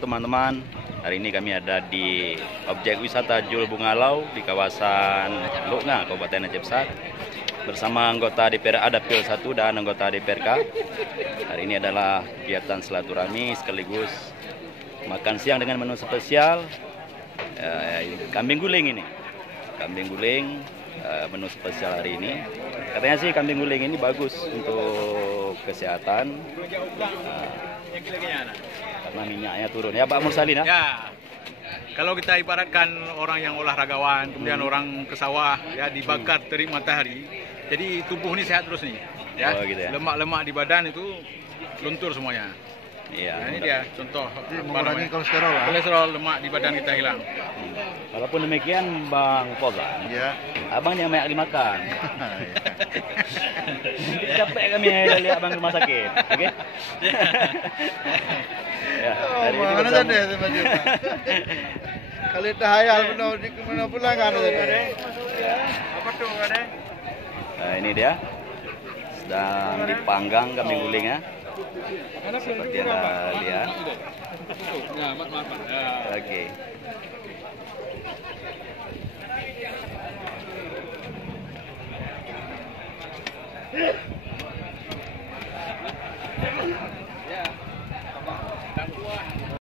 teman-teman. Hari ini kami ada di objek wisata Jul Bungalau di kawasan Lukna, Kabupaten Aceh Besar, bersama anggota DPR Dapil 1 dan anggota DPRK. Hari ini adalah kegiatan silaturahmi sekaligus makan siang dengan menu spesial kambing guling ini. Kambing guling menu spesial hari ini. Katanya sih kambing guling ini bagus untuk kesehatan. Karena minyaknya turun. Ya Pak Mursalin ya? Ya, kalau kita ibaratkan orang yang olahragawan, kemudian orang ke sawah, ya dibakar terik matahari, jadi tubuh ini sehat terus nih. Ya, Oh, gitu ya. lemak-lemak di badan itu luntur semuanya. Iya. Nah, ini dia contoh Mengurangi kolesterol lah. kolesterol lemak di badan kita hilang. Walaupun demikian Bang Fauzan, Ya. abang yang banyak dimakan. Capek kami lihat abang rumah sakit, oke? Ya, Oh, hari ini mana bersama- tadi sama dia? Kali tahayal benar di mana pulang kan tadi. Apa tuh, Kade? Nah, ini dia sedang dipanggang kambing guling ya. Seperti yang Anda lihat. Ya, maaf. Oke.